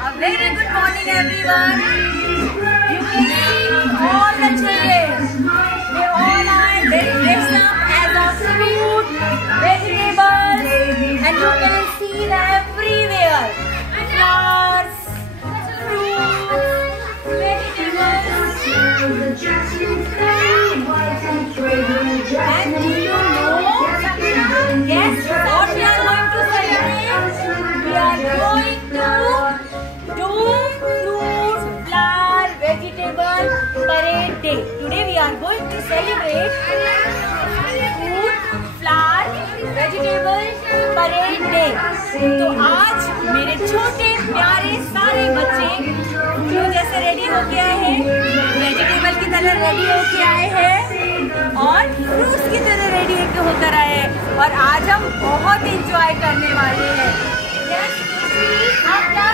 A very good morning, everyone. You can see all the children. They all are dressed up as a fruit, vegetables, and you can see them everywhere. Flowers, fruits, vegetables. And do you know? Yes, what we are going to celebrate? We are going to do fruit, flower, vegetable parade day. Today we are going to celebrate fruit, flower, vegetable parade day. तो आज मेरे छोटे प्यारे सारे बच्चे जो जैसे ready होके आए हैं, वेजिटेबल की तरह रेडी होके आए हैं और फ्रूट्स की तरह रेडी होकर आए हैं और आज हम बहुत एंजॉय करने वाले हैं। आप क्या